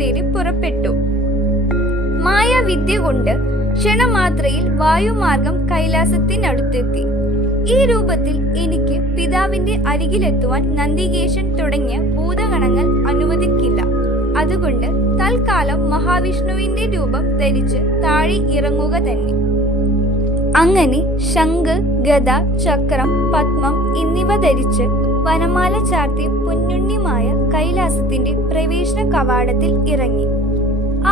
തേടി പുറപ്പെട്ടു. മായാവിദ്യ കൊണ്ട് ക്ഷണമാത്രയിൽ വായുമാർഗം കൈലാസത്തിനടുത്തെത്തി. ഈ രൂപത്തിൽ എനിക്ക് പിതാവിന്റെ അരികിലെത്തുവാൻ നന്ദികേശൻ തുടങ്ങിയ ഭൂതഗണങ്ങൾ അനുവദിക്കില്ല. അതുകൊണ്ട് തൽക്കാലം മഹാവിഷ്ണുവിന്റെ രൂപം ധരിച്ച് താഴെ ഇറങ്ങുക തന്നെ. അങ്ങനെ ശംഖ്, ഗദ, ചക്രം, പത്മം എന്നിവ ധരിച്ച് വനമാല ചാർത്തി പൊന്നുണ്ണിമായ കൈലാസത്തിന്റെ പ്രവേശന കവാടത്തിൽ ഇറങ്ങി.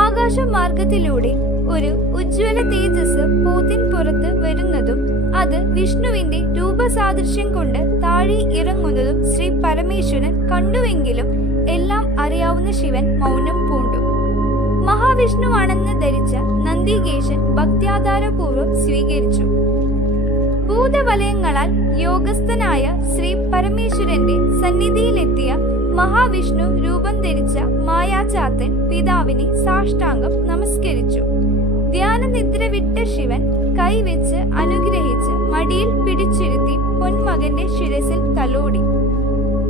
ആകാശമാർഗത്തിലൂടെ ഒരു ഉജ്ജ്വല തേജസ് പോത്തിൻ പുറത്ത് വരുന്നതും അത് വിഷ്ണുവിന്റെ രൂപസാദൃശ്യം കൊണ്ട് താഴെ ഇറങ്ങുന്നതും ശ്രീ പരമേശ്വരൻ കണ്ടുവെങ്കിലും എല്ലാം അറിയാവുന്ന ശിവൻ മൗനം പൂണ്ടു. മഹാവിഷ്ണുവാണെന്ന് ധരിച്ച നന്ദികേശൻ ഭക്ത്യാധാരപൂർവ്വം സ്വീകരിച്ചു. ഭൂതവലയങ്ങളാൽ യോഗസ്ഥനായ ശ്രീ പരമേശ്വരന്റെ സന്നിധിയിലെത്തിയ മഹാവിഷ്ണു രൂപം ധരിച്ച മായാചാത്തൻ പിതാവിനെ സാഷ്ടാംഗം നമസ്കരിച്ചു. ധ്യാനനിദ്ര വിട്ട ശിവൻ കൈവച്ച് അനുഗ്രഹിച്ച് മടിയിൽ പിടിച്ചിരുത്തി പൊന്മകന്റെ ശിരസിൽ തലോടി.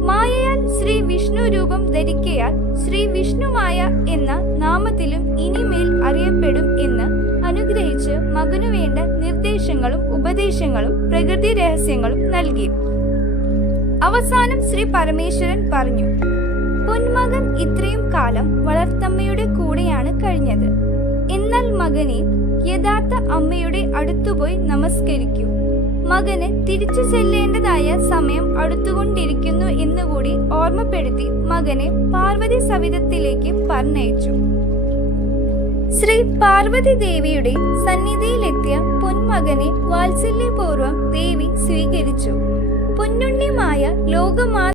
മായയാൽ ശ്രീ വിഷ്ണു രൂപം ധരിക്കയാൽ ശ്രീ വിഷ്ണുമായ എന്ന നാമത്തിലും ഇനിമേൽ അറിയപ്പെടും എന്ന് അനുഗ്രഹിച്ച് മകനു വേണ്ട നിർദ്ദേശങ്ങളും ഉപദേശങ്ങളും പ്രകൃതി രഹസ്യങ്ങളും നൽകി. അവസാനം ശ്രീ പരമേശ്വരൻ പറഞ്ഞു, പൊന്മകൻ ഇത്രയും കാലം വളർത്തമ്മയുടെ കൂടെയാണ് കഴിഞ്ഞത്. എന്നാൽ മകനെ യഥാർത്ഥ അമ്മയുടെ അടുത്തുപോയി നമസ്കരിക്കൂ. മകന് തിരിച്ചു ചെല്ലേണ്ടതായ സമയം അടുത്തുകൊണ്ടിരിക്കുന്നു എന്നുകൂടി ഓർമ്മപ്പെടുത്തി മകനെ പാർവതി സവിധത്തിലേക്ക് പറഞ്ഞയച്ചു. ശ്രീ പാർവതി ദേവിയുടെ സന്നിധിയിലെത്തിയ പൊന്മകനെ വാത്സല്യപൂർവ്വം ദേവി സ്വീകരിച്ചു. പൊന്നുണ്ണിമായ ലോകമാ